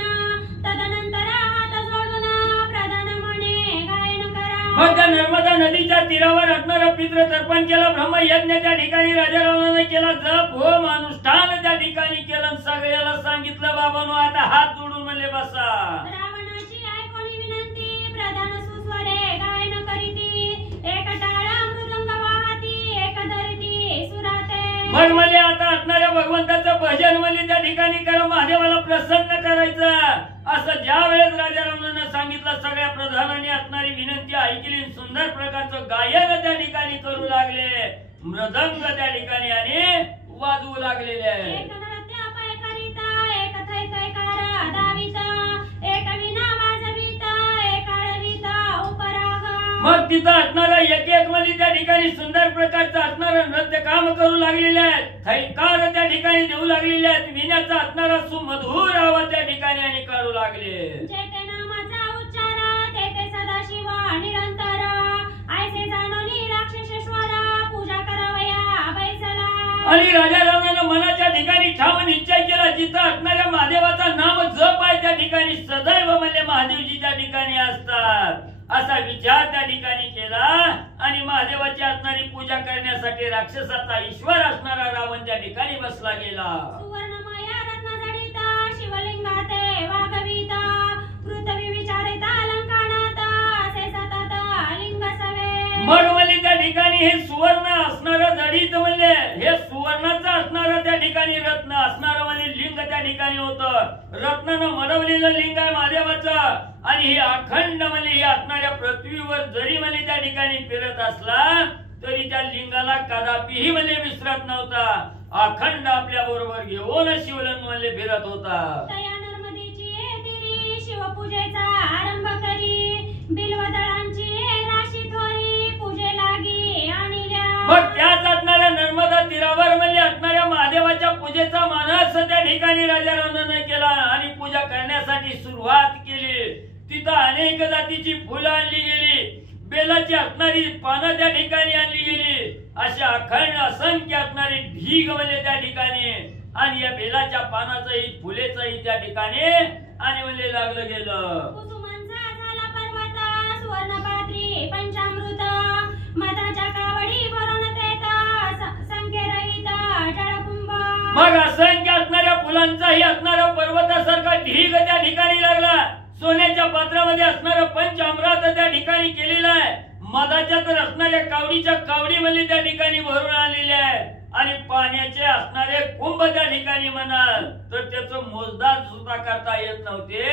तदनंतर हात जोडून प्रधान म्हणे गायन करा. मग त्या नर्मदा नदीच्या तीरावर असणारं पितृ तर्पण केलं. ब्रह्मयज्ञ त्या ठिकाणी राजा रावणाने केला. जप होम अनुष्ठान त्या ठिकाणी केलं. सगळ्याला सांगितलं बाबांनो आता हात जोडून म्हणले बसा. रावणाची ऐकोनी विनंती प्रधान सुस्वरे गायन करीती एक टाळा मृदंग वाहती एक धरती सुराते. मग म्हणजे आता असणाऱ्या भगवंताचं भजन म्हणजे त्या ठिकाणी करा, महादेवाला प्रसन्न करायचं असं ज्या वेळेस राजा रावणानं सांगितलं सगळ्या प्रधानांनी असणारी विनंती ऐकली. सुंदर प्रकारचं गायन त्या ठिकाणी करू लागले. मृदंग त्या ठिकाणी आणि वाजवू लागलेले आहे. एक नृत्य पाय करीता एक थै थैकार दाविता एक विना वाजविता एक आळविता उपराग. मग तिथं असणारा एक एक म्हणजे त्या ठिकाणी सुंदर प्रकारचं असणारं नृत्य काम करू लागलेले आहेत. थैकार त्या ठिकाणी देऊ लागलेले आहेत. विण्याचा असणारा सुमधुर आवाज त्या ठिकाणी आणि काढू लागले. जेते नामाचा उच्चार तेथे सदाशिव निरंतर ऐसे जाणोनी राक्षसेश्वर पूजा करावया बैसला. आणि राजा रावणानं मनाच्या ठिकाणी ठाम निश्चय केला जिथं असणाऱ्या महादेवाचा नाम जप आहे त्या ठिकाणी सदैव म्हणजे महादेवजी त्या ठिकाणी असतात असा विचार त्या ठिकाणी केला. आणि महादेवाची असणारी पूजा करण्यासाठी राक्षसाचा ईश्वर असणारा रावण त्या ठिकाणी बसला गेला. सुवर्णमय रत्नजडिता शिवलिंगाते वागविता पृथ्वी विचारिता अलंकानात असे सतत लिंग सवे. मग म्हणजे त्या ठिकाणी हे सुवर्ण असणारं जडित म्हणले हे सुवर्णाचं असणारं त्या ठिकाणी रत्न असणारं म्हणजे लिंग त्या ठिकाणी होतं. रत्नानं मडवलेलं लिंग आहे महादेवाचं. आणि हे अखंड म्हणजे हे असणाऱ्या पृथ्वीवर जरी म्हणजे त्या ठिकाणी फिरत असला तरी त्या लिंगाला कदापिही म्हणजे विसरत नव्हता. अखंड आपल्या बरोबर घेऊन शिवलिंग म्हणजे फिरत होता. तया नर्मदेची तिरी शिवपूजेचा आरंभ करी बिल्वदळांची राशी थोरी पूजे लागी आणिल्या. मग त्याच असणाऱ्या नर्मदा तीरावर म्हणजे असणाऱ्या महादेवाच्या पूजेचा मानस त्या ठिकाणी राजा रावणाने केला आणि पूजा करण्यासाठी सुरुवात केली. तिथं अनेक जातीची फुलं आणली गेली. बेलाची असणारी पानं त्या ठिकाणी आणली गेली. अशा अखंड असंख्य असणारी ढीग म्हणजे त्या ठिकाणी आणि या बेलाच्या पानाचंही फुलेचंही त्या ठिकाणी आणि म्हणजे लागलं गेलं. कुसुमांचा झाला पर्वत सुवर्णपात्री पंचामृत मधाच्या कावडी भरून तेत संख्यरहित जळकुंभ. मग असंख्य असणाऱ्या फुलांचाही असणारा पर्वतासारखा ढीग त्या ठिकाणी लागला. सोन्याच्या पात्रामध्ये असणारं पंचामृत त्या ठिकाणी केलेलं आहे. मधाच्या तर असणाऱ्या कावडीच्या कावडी म्हणजे त्या ठिकाणी भरून आणलेल्या आहे. आणि पाण्याचे असणारे कुंभ त्या ठिकाणी म्हणाल तर त्याचं मोजदार सुद्धा करता येत नव्हते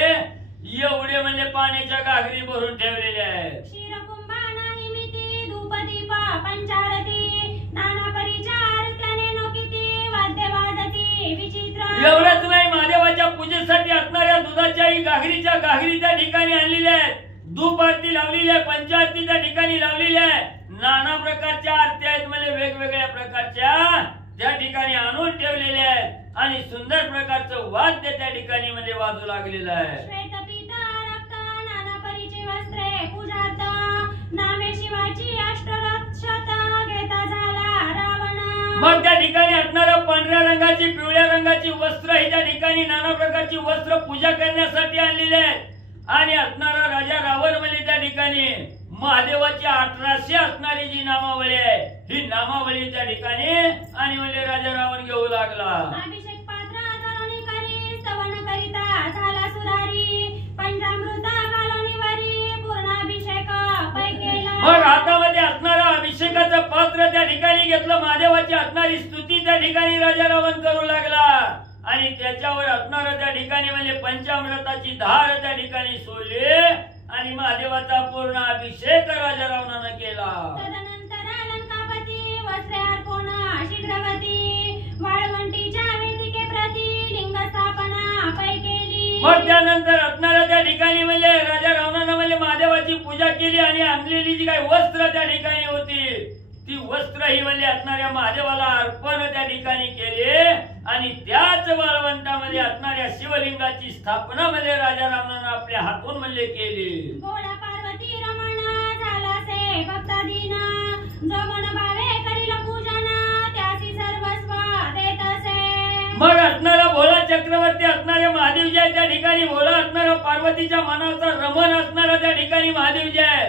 एवढे म्हणजे पाण्याच्या गागरी भरून ठेवलेले आहेत. क्षीरकुंभा नाही मिती धूपदीप पंचारती नाना परिचार त्याने नो किती वाद्य वाजती विचित्र. एवढंच नाही महादेवाच्या पूजेसाठी असणाऱ्या दुधाच्याही गागरीच्या गागरी त्या ठिकाणी आणलेल्या आहेत. धूप आरती लावलेली आहे. पंचारती त्या ठिकाणी लावलेली आहे. नाना प्रकारच्या आरत्या आहेत म्हणजे वेगवेगळ्या प्रकारच्या त्या ठिकाणी आणून ठेवलेल्या आहेत आणि सुंदर प्रकारचं वाद्य त्या ठिकाणी म्हणजे वाजू लागलेलं आहे. श्वेत पीत रक्त नाना परीचे वस्त्रे पूजार्थ नामे शिवाची अष्टरक्षत घेता झाला रावण. मग त्या ठिकाणी असणारं पांढऱ्या रंगाची पिवळ्या रंगाची वस्त्र ही त्या ठिकाणी नाना प्रकारची वस्त्र पूजा करण्यासाठी आणलेली आहेत. आणि असणारा राजा रावण म्हणजे त्या ठिकाणी महादेवाची 1800 असणारी जी नामावली आहे ही नामावली त्या ठिकाणी आणि म्हणजे राजा रावण घेऊ लागला. अभिषेक पात्र धरणी करी स्तवन करिता झाला सुरारी पंचामृत घालून वरी पूर्णाभिषेक पै केला. मग हातामध्ये असणारा अभिषेकाचं पात्र त्या ठिकाणी घेतलं. महादेवाची असणारी स्तुती त्या ठिकाणी राजा रावण करू लागला आणि त्याच्यावर असणारं त्या ठिकाणी म्हणजे पंचामृताची धार त्या ठिकाणी सोडली आणि महादेवाचा पूर्ण अभिषेक राजा रावणानं केला. तदनंतर लंकापती वस्त्रे अर्पण शीघ्रगती वाळवंटीच्या वेदिके प्रती लिंग स्थापना पै केली. मग त्यानंतर असणाऱ्या त्या ठिकाणी म्हणजे राजा रावणानं म्हणजे महादेवाची पूजा केली आणि आणलेली जी काही वस्त्र त्या ठिकाणी होती ती वस्त्र ही म्हणजे असणाऱ्या महादेवाला अर्पण त्या ठिकाणी केले आणि त्याच वाळवंटामध्ये असणाऱ्या शिवलिंगाची स्थापना म्हणजे राजा रावणानं आपल्या हातून म्हणजे केली. गोडा पार्वती रमण झाला से भक्तादीन जो मन भावे करील पूजन त्यासी सर्वस्व देत असे. मग असणारा भोला चक्रवर्ती असणारे महादेव जे आहे त्या ठिकाणी भोला असणारा पार्वतीच्या मनाचा रमण असणारा त्या ठिकाणी महादेव जे आहे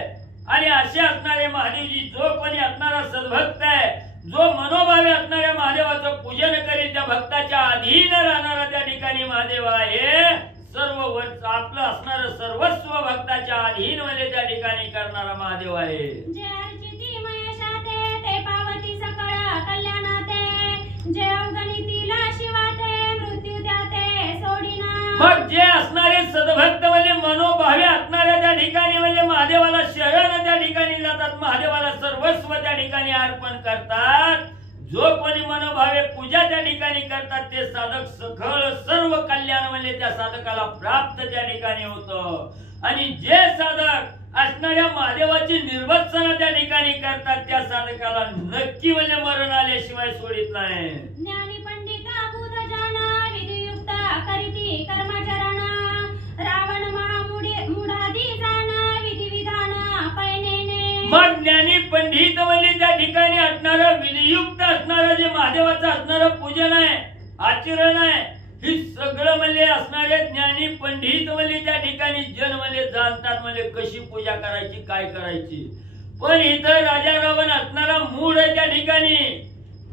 आणि असे असणारे महादेवजी जो कोणी असणारा सद्भक्त आहे जो मनोभावे असणाऱ्या महादेवाचं पूजन करेल त्या भक्ताच्या अधीन राहणारा त्या ठिकाणी महादेव आहे. सर्व आपलं असणारं सर्वस्व भक्ताच्या अधीन म्हणजे त्या ठिकाणी करणारा महादेव आहे. जे अर्चिती महेशाते ते पावती सकळ कल्याणाते जे अवगणितील शिवाते मृत्यू त्याते सोडिना. मग जे असणारे सद्भक्त म्हणजे मनोभावे असणाऱ्या त्या ठिकाणी म्हणजे महादेवाला शरण त्या ठिकाणी जातात महादेवाला सर्वस्व त्या ठिकाणी अर्पण करतात. जो कोणी मनोभावे पूजा त्या ठिकाणी करतात ते साधक सखळ सर्व कल्याण म्हणजे त्या साधकाला प्राप्त त्या ठिकाणी होतं. आणि जे साधक असणाऱ्या महादेवाची निर्वत्सना त्या ठिकाणी करतात त्या साधकाला नक्की म्हणजे मरण आल्याशिवाय सोडित नाही. ज्ञानी पंडित बुध जन विधियुक्त करीती कर्मचरण रावण महामुढादी जाण विधिविधान पैनेने. मग ज्ञानी पंडित म्हणजे त्या ठिकाणी असणारं विधियुक्त असणारं जे महादेवाचं असणारं पूजन आहे आचरण आहे ही सगळं म्हणजे असणारे ज्ञानी पंडित म्हणजे त्या ठिकाणी जन म्हणजे जाणतात म्हणजे कशी पूजा करायची काय करायची. पण इथं राजा रावण असणारा मूळ आहे त्या ठिकाणी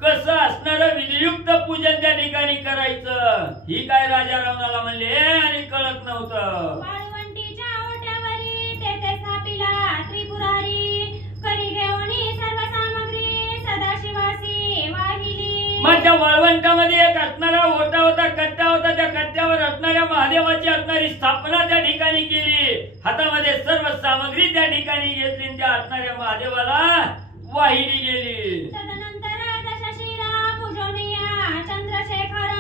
कसं असणारं विधियुक्त पूजन त्या ठिकाणी करायचं ही काय राजा रावणाला म्हणले आणि कळत नव्हतं. वाळवंटीच्या ओट्यावरी तेथे स्थापिला त्रिपुरारी करी घेऊन सर्व सामग्री मग त्या वाळवंटामध्ये एक असणारा ओटा होता, कट्टा होता. त्या कट्ट्यावर असणाऱ्या महादेवाची असणारी स्थापना त्या ठिकाणी केली. हातामध्ये सर्व सामग्री त्या ठिकाणी घेतली. त्या असणाऱ्या महादेवाला वाहिली गेली. तदनंतर दशशिरा पूजनीया चंद्रशेखर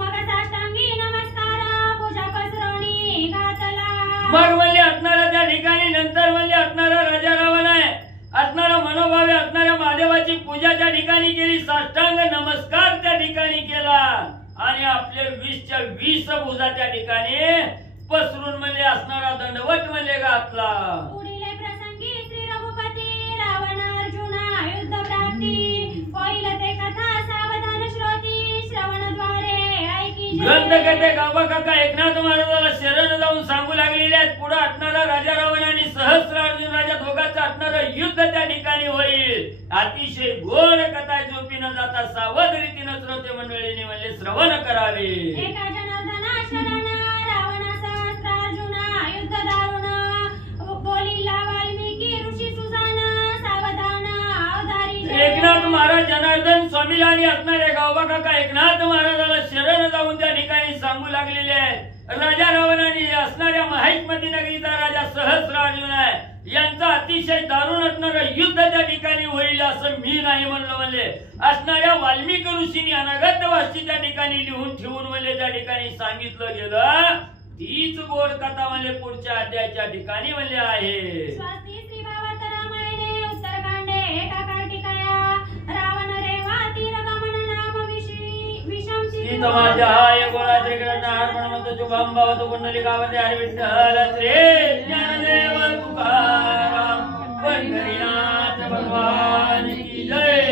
मग साष्टांगी नमस्कार पूजा पसरवणी घातला. मग म्हणले असणारा त्या ठिकाणी नंतर म्हणले असणारा राजा रावण आहे, असणारा मनोभावे असणाऱ्या महादेवाची पूजा त्या ठिकाणी केली. साष्टांग नमस्कार त्या ठिकाणी केला आणि आपले 20च्या 20 भुजा त्या ठिकाणी पसरून म्हणले असणारा दंडवत म्हणले घातला. पुढील प्रसंगी श्री रघुपती रावण अर्जुना युद्ध प्राप्ती होईल ते कथा सावधान श्रोती श्रवणद्वारे ऐकी ग्रंथ कथे गावा काका एकनाथ महाराजाला शरण जाऊन सांगू लागलेले आहेत. पुढे असणारा राजा रावण आणि सहस्र अर्जुन राजा दोघांचं असणारं युद्ध त्या ठिकाणी होईल. अतिशय गोड कथा झोपी न जाता सावध रीतीनं श्रोते मंडळीने म्हणले श्रवण करावे. एका जनार्दना शरण रावण सहस्र अर्जुना युद्ध दारुण बोलिला वाल्मिकी ऋषी सुजान सावधान अवधारी एकनाथ महाराज जनार्दन स्वामीला आणि असणाऱ्या गावबा काका एकनाथ महाराजाला शरण जाऊन त्या ठिकाणी सांगू लागलेले आहेत. राजा रावण आणि असणाऱ्या माहिष्मती नगरीचा राजा सहस्र अर्जुन आहे, यांचा अतिशय दारुण असणारं युद्ध त्या ठिकाणी होईल असं मी नाही म्हणलं. म्हणले असणाऱ्या वाल्मिकी ऋषींनी अनागत वाची त्या ठिकाणी लिहून ठेवून म्हणले त्या ठिकाणी सांगितलं गेलं. तीच गोड कथा म्हणले पुढच्या अध्यायाच्या ठिकाणी म्हणले आहे. स्वाती श्री भावार्थ रामायणे उत्तरकांडे एका कार्तिकाया रावण रेवा तीर गमन नाम विषम सीतमाध्याय गोळाचे ग्रहणार म्हणतो शुभम भवतु कुंडलिकावते हरी विठ्ठल श्री ज्ञानदेव तुकाराम पंढरीनाथ भगवान की जय.